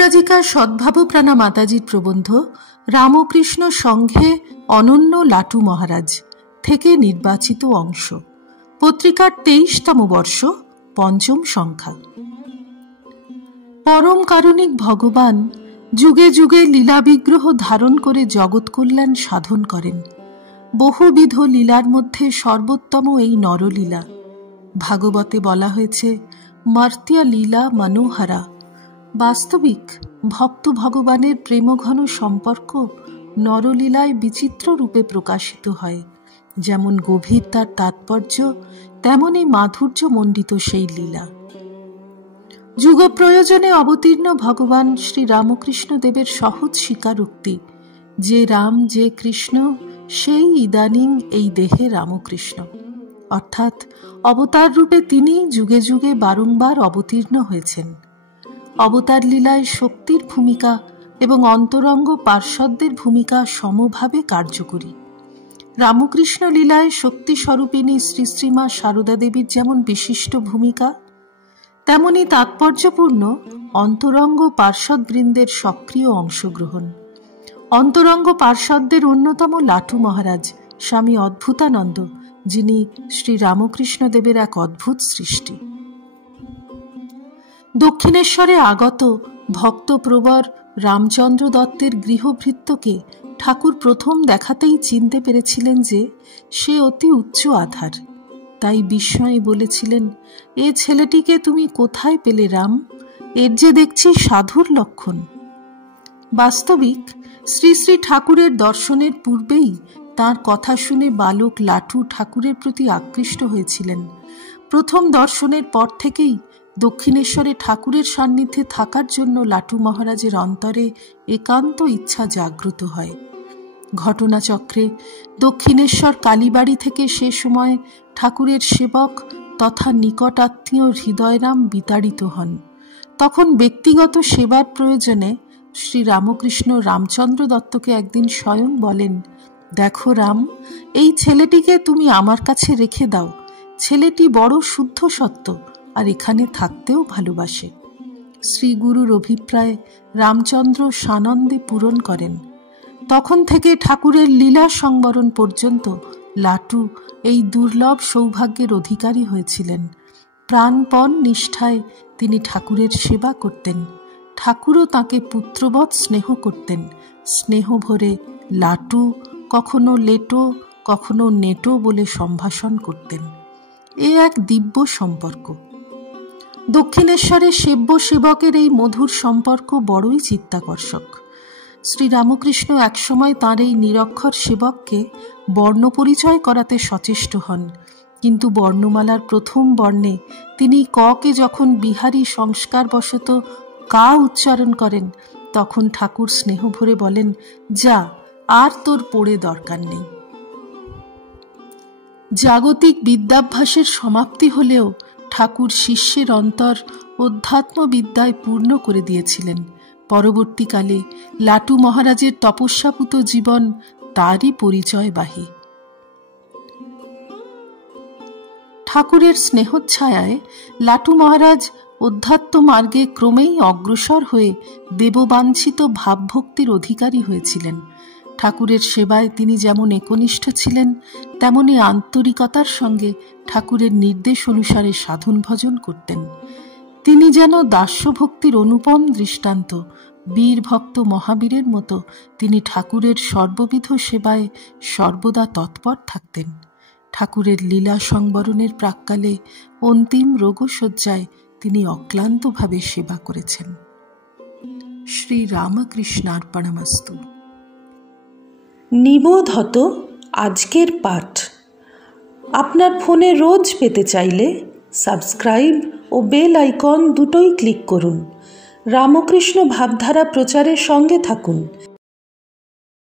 পরিব্রাজিকা সদ্ভাবপ্রাণা মাতাজির প্রবন্ধ রামকৃষ্ণ সংঘে অনন্য লাটু মহারাজ থেকে নির্বাচিত অংশ, পত্রিকার 23তম বর্ষ, 5ম সংখ্যা। পরম কারুণিক ভগবান যুগে যুগে লীলা বিগ্রহ ধারণ করে জগৎ কল্যাণ সাধন করেন। বহুবিধ লীলার মধ্যে সর্বোত্তম এই নরলীলা। ভাগবতে বলা হয়েছে মর্ত্য লীলা মনোহরা। বাস্তবিক ভক্ত ভগবানের প্রেমঘন সম্পর্ক নরলীলায় বিচিত্র রূপে প্রকাশিত হয়। যেমন গভীর তার তাৎপর্য, তেমনই মাধুর্যমণ্ডিত সেই লীলা। যুগ প্রয়োজনে অবতীর্ণ ভগবান শ্রী রামকৃষ্ণ দেবের সহজ স্বীকারোক্তি যে রাম যে কৃষ্ণ সেই ইদানিং এই দেহে রামকৃষ্ণ, অর্থাৎ অবতার রূপে তিনি যুগে যুগে বারংবার অবতীর্ণ হয়েছেন। অবতার লীলায় শক্তির ভূমিকা এবং অন্তরঙ্গ পার্শ্বদের ভূমিকা সমভাবে কার্যকরী। রামকৃষ্ণ লীলায় শক্তি স্বরূপিণী শ্রী শ্রীমা সারদা দেবীর যেমন বিশিষ্ট ভূমিকা, তেমনি তাৎপর্যপূর্ণ অন্তরঙ্গ পার্শ্বদবৃন্দের সক্রিয় অংশগ্রহণ। অন্তরঙ্গ পার্শ্বদের অন্যতম লাটু মহারাজ স্বামী অদ্ভুতানন্দ, যিনি শ্রী রামকৃষ্ণ দেবের এক অদ্ভুত সৃষ্টি। দক্ষিণেশ্বরে আগত ভক্তপ্রবর রামচন্দ্র দত্তের গৃহভৃত্যকে ঠাকুর প্রথম দেখাতেই চিনতে পেরেছিলেন যে সে অতি উচ্চ আধার। তাই বিস্ময়ে বলেছিলেন, এ ছেলেটিকে তুমি কোথায় পেলে রাম? এর যে দেখছি সাধুর লক্ষণ। বাস্তবিক শ্রী শ্রী ঠাকুরের দর্শনের পূর্বেই তার কথা শুনে বালক লাটু ঠাকুরের প্রতি আকৃষ্ট হয়েছিলেন। প্রথম দর্শনের পর থেকেই দক্ষিণেশ্বরে ঠাকুরের সান্নিধ্যে থাকার জন্য লাটু মহারাজের অন্তরে একান্ত ইচ্ছা জাগ্রত হয়। ঘটনাচক্রে দক্ষিণেশ্বর কালীবাড়ি থেকে সে সময় ঠাকুরের সেবক তথা নিকটাত্মীয় হৃদয়রাম বিতাড়িত হন। তখন ব্যক্তিগত সেবার প্রয়োজনে শ্রী রামকৃষ্ণ রামচন্দ্র দত্তকে একদিন স্বয়ং বলেন, দেখো রাম, এই ছেলেটিকে তুমি আমার কাছে রেখে দাও। ছেলেটি বড় শুদ্ধ সত্য আর এখানে থাকতেও ভালোবাসে। শ্রীগুরুর অভিপ্রায় রামচন্দ্র সানন্দে পূরণ করেন। তখন থেকে ঠাকুরের লীলা সংবরণ পর্যন্ত লাটু এই দুর্লভ সৌভাগ্যের অধিকারী হয়েছিলেন। প্রাণপণ নিষ্ঠায় তিনি ঠাকুরের সেবা করতেন। ঠাকুরও তাঁকে পুত্রবৎ স্নেহ করতেন। স্নেহ ভরে লাটু কখনো লেটো কখনো নেটো বলে সম্ভাষণ করতেন। এ এক দিব্য সম্পর্ক। দক্ষিণেশ্বরে সেব্য সেবকের এই মধুর সম্পর্ক বড়ই চিত্তাকর্ষক। শ্রী রামকৃষ্ণ একসময় তাঁর এই নিরক্ষর সেবককে বর্ণ পরিচয় করাতে সচেষ্ট হন, কিন্তু বর্ণমালার প্রথম বর্ণে তিনি ককে যখন বিহারী সংস্কারবশত কা উচ্চারণ করেন, তখন ঠাকুর স্নেহ ভরে বলেন, যা, আর তোর পড়ে দরকার নেই। জাগতিক বিদ্যাভ্যাসের সমাপ্তি হলেও ঠাকুর শিষ্যের অন্তর অধ্যাত্ম বিদ্যায় পূর্ণ করে দিয়েছিলেন। পরবর্তীকালে লাটু মহারাজের তপস্যাপুত জীবন তারই পরিচয়বাহী। ঠাকুরের স্নেহচ্ছায়ায় লাটু মহারাজ অধ্যাত্ম মার্গে ক্রমেই অগ্রসর হয়ে দেববাঞ্ছিত ভাবভক্তির অধিকারী হয়েছিলেন। ঠাকুরের সেবায় তিনি যেমন একনিষ্ঠ ছিলেন, তেমনি আন্তরিকতার সঙ্গে ঠাকুরের নির্দেশ অনুসারে সাধন ভজন করতেন। তিনি যেন দাস্যভক্তির অনুপম দৃষ্টান্ত। বীর ভক্ত মহাবীরের মতো তিনি ঠাকুরের সর্ববিধ সেবায় সর্বদা তৎপর থাকতেন। ঠাকুরের লীলা সংবরণের প্রাক্কালে অন্তিম রোগশয্যায় তিনি অক্লান্তভাবে সেবা করেছেন। শ্রী রামকৃষ্ণার্পণমস্তু। নিবোধত আজকের পাঠ আপনার ফোনে রোজ পেতে চাইলে সাবস্ক্রাইব ও বেল আইকন দুটোই ক্লিক করুন। রামকৃষ্ণ ভাবধারা প্রচারের সঙ্গে থাকুন।